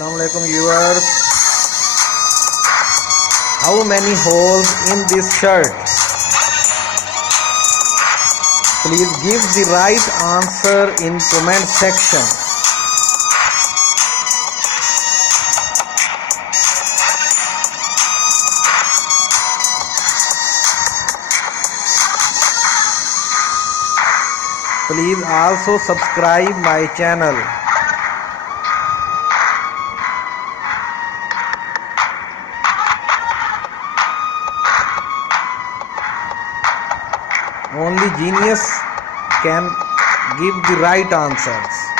Assalamualaikum viewers. How many holes in this shirt? Please give the right answer in comment section. Please also subscribe my channel. Only genius can give the right answers.